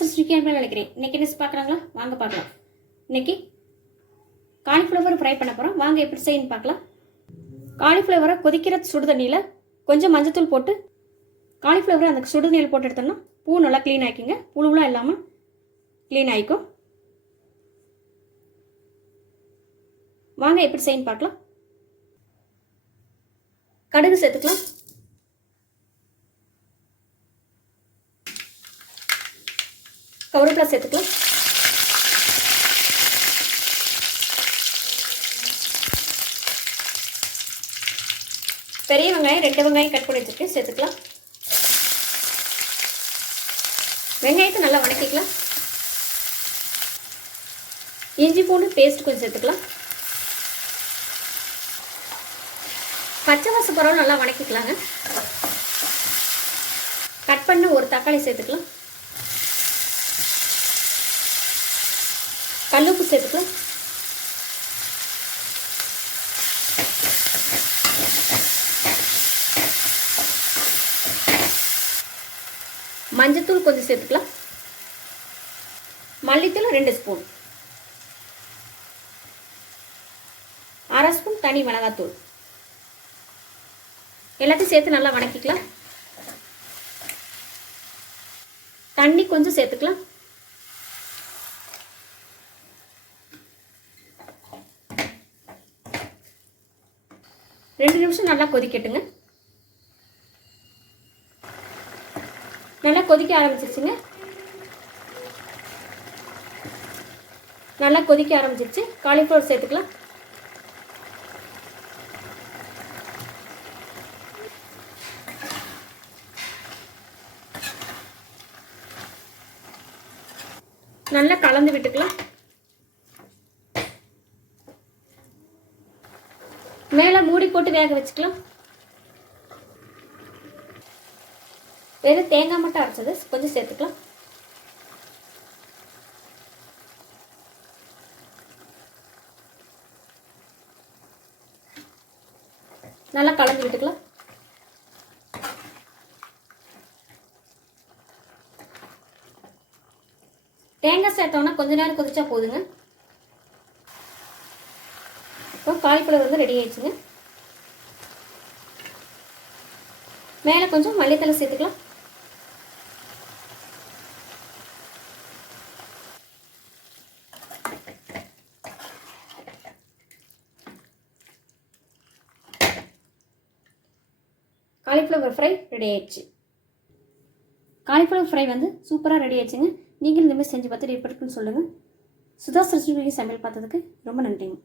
சிருஷ்டிக்கு நினைக்கிறேன். இன்னைக்கு என்ன பார்க்குறாங்களா? வாங்க பார்க்கலாம். இன்னைக்கு காலிஃப்ளவர் ஃப்ரை பண்ண போகிறோம் வாங்க எப்படி செய்யணும் பார்க்கலாம். காலிஃப்ளவரை கொதிக்கிற சுடு தண்ணியில் கொஞ்சம் மஞ்சத்தூள் போட்டு காலிஃப்ளவரை அந்த சுடு தண்ணியில் போட்டு எடுத்தோம்னா பூ நல்லா க்ளீன் ஆக்கிங்க புழுவெலாம் இல்லாமல் க்ளீன் ஆகிக்கும் வாங்க எப்படி செய்யணும் பார்க்கலாம். கடுகு சேர்த்துக்கலாம். கருவேப்பிலை சேர்த்துக்கலாம் பெரிய வெங்காயம் ரெண்டு வெங்காயம் கட் பண்ணி வச்சுருக்கேன். சேர்த்துக்கலாம். வெங்காயத்தை நல்லா வணக்கிக்கலாம். இஞ்சி பூண்டு பேஸ்ட் கொஞ்சம் சேர்த்துக்கலாம். பச்சை வாசப்பரவும் நல்லா வணக்கிக்கலாங்க. கட் பண்ண ஒரு தக்காளி சேர்த்துக்கலாம். கல்லுப்பு சேர்த்துக்கலாம் மஞ்சத்தூள் கொஞ்சம் சேர்த்துக்கலாம். மல்லித்தூள் ரெண்டு ஸ்பூன். அரை ஸ்பூன் தனி மிளகாத்தூள். எல்லாத்தையும் சேர்த்து நல்லா வணக்கிக்கலாம். தண்ணி கொஞ்சம் சேர்த்துக்கலாம். ரெண்டு நிமிஷம் நல்லா கொதிக்கட்டுங்க. நல்லா கொதிக்க ஆரம்பிச்சிருச்சுங்க. நல்லா கொதிக்க ஆரம்பிச்சிருச்சு. காலிஃப்ளவர் சேர்த்துக்கலாம். நல்லா கலந்து விட்டுக்கலாம். மேலே மூடி போட்டு வேக வச்சுக்கலாம். வெறும் தேங்காய் மட்டும் அரைச்சது கொஞ்சம் சேர்த்துக்கலாம். நல்லா கலந்து விட்டுக்கலாம். தேங்காய் சேர்த்தோன்னா கொஞ்ச நேரம் கொதிச்சா போதுங்க. இப்போ காலிஃப்ளவர் வந்து ரெடி ஆயிடுச்சுங்க. மேலே கொஞ்சம் மல்லித்தலை சேர்த்துக்கலாம். காலிஃப்ளவர் ஃப்ரை ரெடி ஆயிடுச்சு. காலிஃப்ளவர் ஃப்ரை வந்து சூப்பராக ரெடி ஆயிடுச்சுங்க. நீங்களும் இந்த மாதிரி செஞ்சு பார்த்துட்டு எப்படி இருக்குன்னு சொல்லுங்கள் சுதா சரஸ்வதி சமையல் பார்த்ததுக்கு ரொம்ப நன்றிங்க.